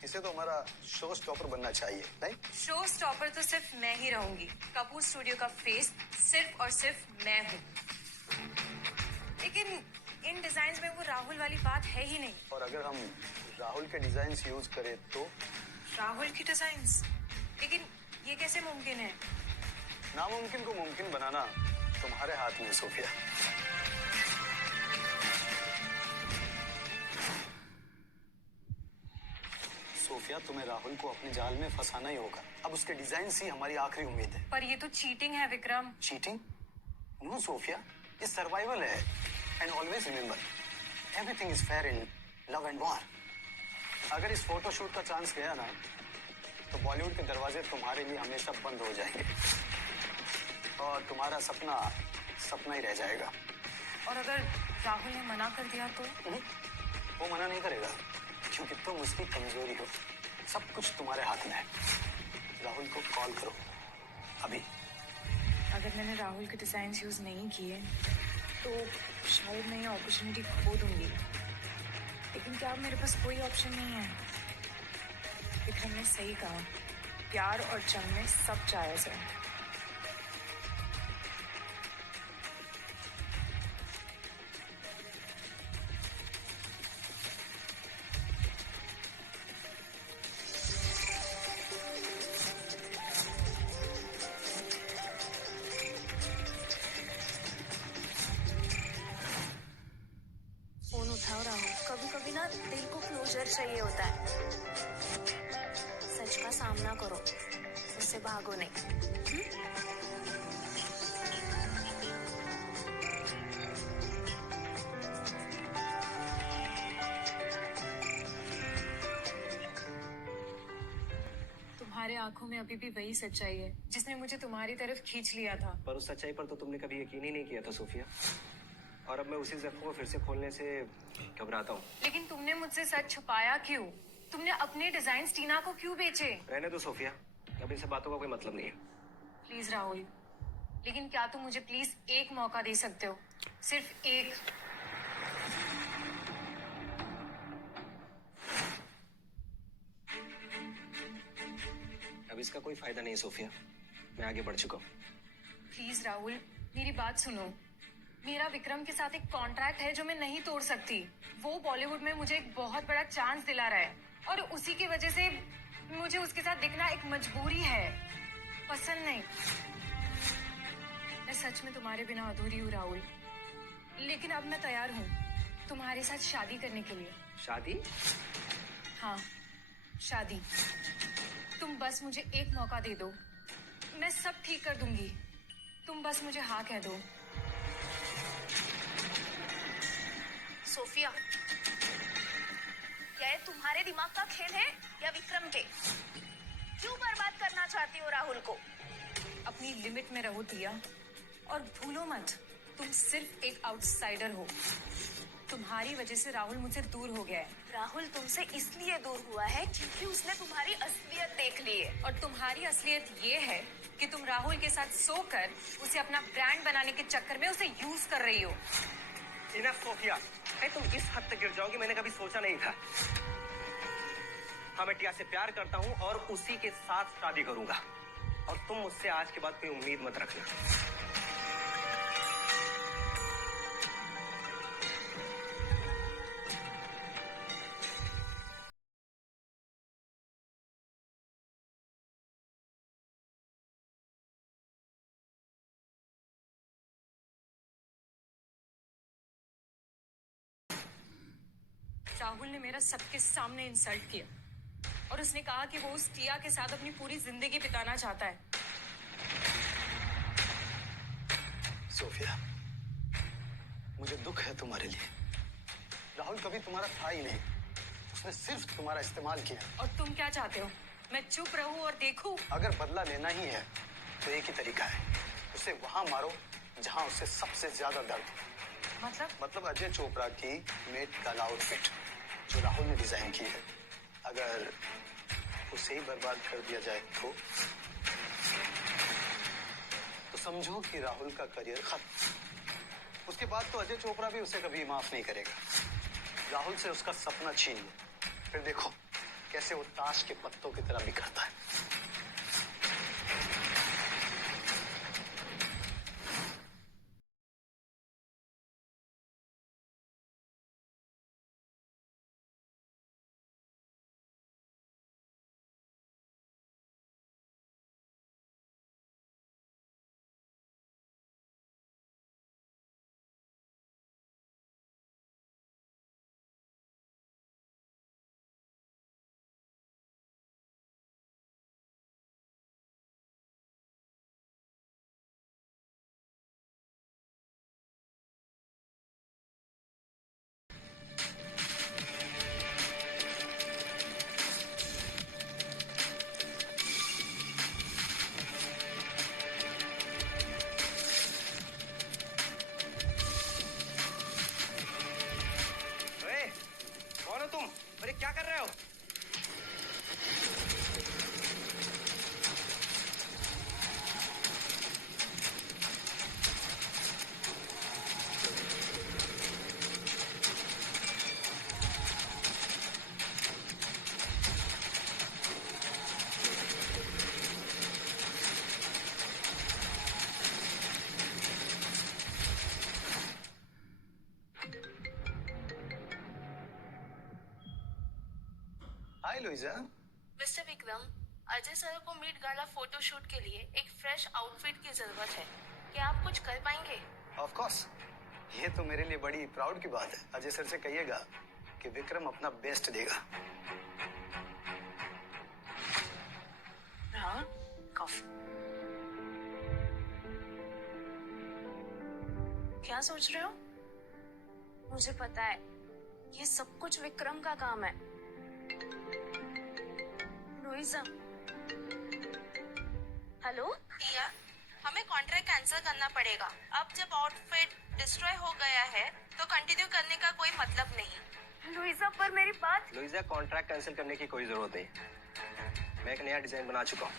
इसे तो हमारा शो स्टॉपर बनना चाहिए, नहीं? शो स्टॉपर तो सिर्फ मैं ही रहूंगी। कपूर स्टूडियो का फेस सिर्फ और सिर्फ मैं हूँ। लेकिन इन डिजाइन्स में वो राहुल वाली बात है ही नहीं। और अगर हम राहुल के डिजाइन्स यूज करें तो? राहुल की डिजाइन्स? लेकिन ये कैसे मुमकिन है? नामुमकिन को मुमकिन बनाना तुम्हारे हाथ में है सोफिया। सोफिया, तुम्हें राहुल को अपने जाल में फंसाना ही होगा। अब उसके डिजाइन ही हमारी आखिरी उम्मीद है। पर ये तो चीटिंग है विक्रम। चीटिंग? नो सोफिया, ये सर्वाइवल है। And always remember, everything is fair in love and war. अगर इस फोटोशूट का चांस गया ना, तो बॉलीवुड के दरवाजे तुम्हारे लिए हमेशा बंद हो जाएंगे और तुम्हारा सपना सपना ही रह जाएगा। और अगर राहुल ने मना कर दिया तो? वो मना नहीं करेगा, क्योंकि तुम उसकी कमजोरी हो। सब कुछ तुम्हारे हाथ में है। राहुल को कॉल करो अभी। अगर मैंने राहुल के डिजाइन यूज नहीं किए तो शायद मैं ये अपॉर्चुनिटी खो दूंगी। लेकिन क्या अब मेरे पास कोई ऑप्शन नहीं है? विक्रम ने सही कहा, प्यार और जंग में सब जायज है। फोन उठाओ राहुल, कभी कभी ना दिल को क्लोजर चाहिए होता है। सच का सामना करो, उससे भागो नहीं। तुम्हारे आंखों में अभी भी वही सच्चाई है जिसने मुझे तुम्हारी तरफ खींच लिया था। पर उस सच्चाई पर तो तुमने कभी यकीन ही नहीं किया था सोफिया, और अब मैं उसी जख्म को फिर से खोलने से घबराता हूँ। लेकिन तुमने मुझसे सच छुपाया क्यों? तुमने अपने डिजाइन टीना को क्यों बेचे? रहने दो सोफिया, अब इन सब बातों का कोई मतलब नहीं है। प्लीज राहुल, लेकिन क्या तुम मुझे प्लीज एक मौका दे सकते हो? सिर्फ एक। अब इसका कोई फायदा नहीं सोफिया, मैं आगे बढ़ चुका हूँ। प्लीज राहुल, मेरी बात सुनो। मेरा विक्रम के साथ एक कॉन्ट्रैक्ट है जो मैं नहीं तोड़ सकती। वो बॉलीवुड में मुझे एक बहुत बड़ा चांस दिला रहा है और उसी की वजह से मुझे उसके साथ दिखना एक मजबूरी है, पसंद नहीं। मैं सच में तुम्हारे बिना अधूरी हूँ राहुल, लेकिन अब मैं तैयार हूँ तुम्हारे साथ शादी करने के लिए। शादी? हाँ, शादी। तुम बस मुझे एक मौका दे दो, मैं सब ठीक कर दूंगी। तुम बस मुझे हाँ कह दो। सोफिया, क्या ये तुम्हारे दिमाग का खेल है या विक्रम के? क्यों बर्बाद करना चाहती हो राहुल को? अपनी लिमिट में रहो टिया, और भूलो मत तुम सिर्फ एक आउटसाइडर हो। तुम्हारी वजह से राहुल मुझसे दूर हो गया है। राहुल तुमसे इसलिए दूर हुआ है क्योंकि उसने तुम्हारी असलियत देख ली है। और तुम्हारी असलियत ये है कि तुम राहुल के साथ सोकर उसे अपना ब्रांड बनाने के चक्कर में उसे यूज कर रही हो। इनफ सोफिया, तुम इस हद तक गिर जाओगी मैंने कभी सोचा नहीं था। हाँ, मैं टिया से प्यार करता हूँ और उसी के साथ शादी करूंगा, और तुम मुझसे आज के बाद कोई उम्मीद मत रखना। राहुल ने मेरा सबके सामने इंसल्ट किया और उसने कहा कि वो उस टिया के साथ अपनी पूरी जिंदगी बिताना चाहता है। सोफिया, मुझे दुख है तुम्हारे लिए। राहुल कभी तुम्हारा था ही नहीं, उसने सिर्फ तुम्हारा इस्तेमाल किया। और तुम क्या चाहते हो, मैं चुप रहूं और देखूं? अगर बदला लेना ही है तो एक ही तरीका है, उसे वहां मारो जहां उसे सबसे ज्यादा दर्द हो। मतलब अजय चोपड़ा की मेट गन आउटफिट जो राहुल ने डिजाइन की है, अगर उसे ही बर्बाद कर दिया जाए तो समझो कि राहुल का करियर खत्म। उसके बाद तो अजय चोपड़ा भी उसे कभी माफ नहीं करेगा। राहुल से उसका सपना छीन लो, फिर देखो कैसे वो ताश के पत्तों की तरह बिखरता है। क्या कर रहे हो? Hi Luisa. Mister Vikram, Ajay sir को मीट गाला फोटोशूट के लिए एक फ्रेश आउटफिट की जरूरत है। क्या आप कुछ कर पाएंगे? ऑफ कोर्स, ये तो मेरे लिए बड़ी प्राउड की बात है। अजय सर से कहिएगा कि विक्रम अपना बेस्ट देगा। राहुल, कॉफी। क्या सोच रहे हो? मुझे पता है ये सब कुछ विक्रम का काम है। लुइजा, हेलो टिया, हमें कॉन्ट्रैक्ट कैंसिल करना पड़ेगा। अब जब आउटफिट डिस्ट्रॉय हो गया है तो कंटिन्यू करने का कोई मतलब नहीं। लुइजा, पर मेरी बात। लुइजा, कॉन्ट्रैक्ट कैंसिल करने की कोई जरूरत नहीं। मैं एक नया डिजाइन बना चुका हूँ।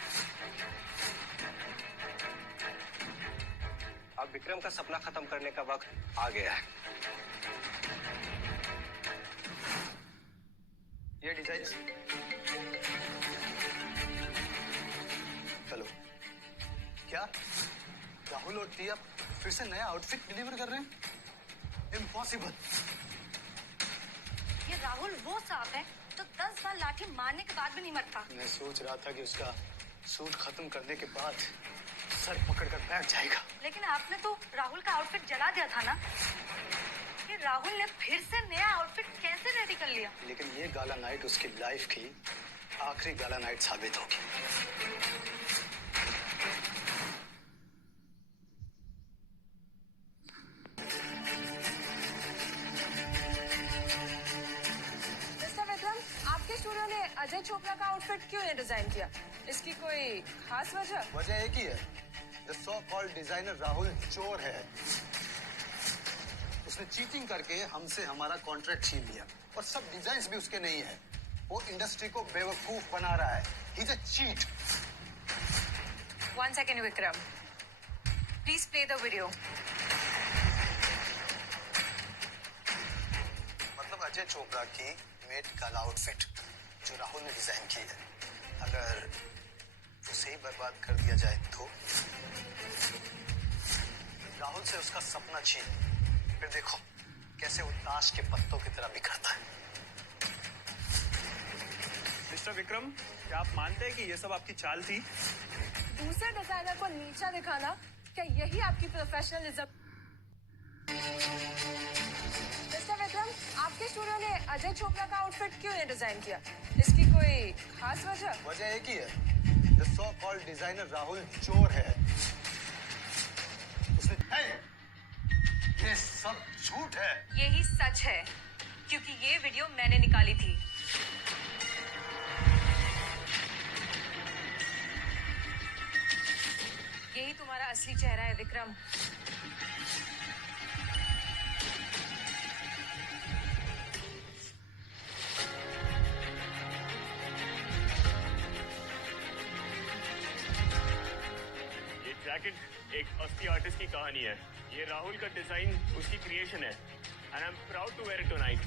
अब विक्रम का सपना खत्म करने का वक्त आ गया है। ये डिजाइन। हेलो, क्या राहुल और टिया फिर से नया आउटफिट डिलीवर कर रहे हैं? इम्पॉसिबल। ये राहुल वो सांप है तो 10 बार लाठी मारने के बाद भी नहीं मरता। मैं सोच रहा था कि उसका सूट खत्म करने के बाद सर पकड़कर बैठ जाएगा। लेकिन आपने तो राहुल का आउटफिट जला दिया था ना। ये राहुल ने फिर से नया आउटफिट कैसे रेडी कर लिया? लेकिन ये गाला नाइट उसकी लाइफ की आखिरी गाला नाइट साबित होगी। मिस्टर विक्रम, आपके स्टूडियो ने अजय चोपड़ा का आउटफिट क्यों नहीं डिजाइन किया? इसकी कोई खास वजह? वजह एक ही है, the so called designer Rahul चोर है। उसने चीटिंग करके हमसे हमारा कॉन्ट्रैक्ट छीन लिया और सब डिजाइन्स भी उसके नहीं है। वो इंडस्ट्री को बेवकूफ बना रहा है। He is a cheat. 1 second, Vikram. Please play the video. मतलब अजय चोपड़ा की मेड काला आउटफिट जो राहुल ने डिजाइन की है, अगर उसे ही बर्बाद कर दिया जाए तो राहुल से उसका सपना छीन, फिर देखो कैसे वो ताश के पत्तों की तरह बिखरता है। मिस्टर विक्रम, क्या आप मानते हैं कि ये सब आपकी चाल थी? दूसरे डिजाइनर को नीचा दिखाना, क्या यही आपकी प्रोफेशनलिज्म? मिस्टर विक्रम, आपके स्टूडियो ने अजय चोपड़ा का आउटफिट क्यों नहीं डिजाइन किया? इसकी कोई खास वजह? वजह एक ही है, the so called designer Rahul चोर है। उसने ये सब झूठ है। यही सच है, क्योंकि ये वीडियो मैंने निकाली थी। यही तुम्हारा असली चेहरा है, विक्रम। ये जैकेट एक असली आर्टिस्ट की कहानी है। ये राहुल का डिजाइन उसकी क्रिएशन है and I am proud to wear it tonight.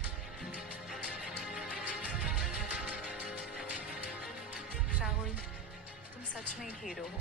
Rahul, तुम सच में एक हीरो हो।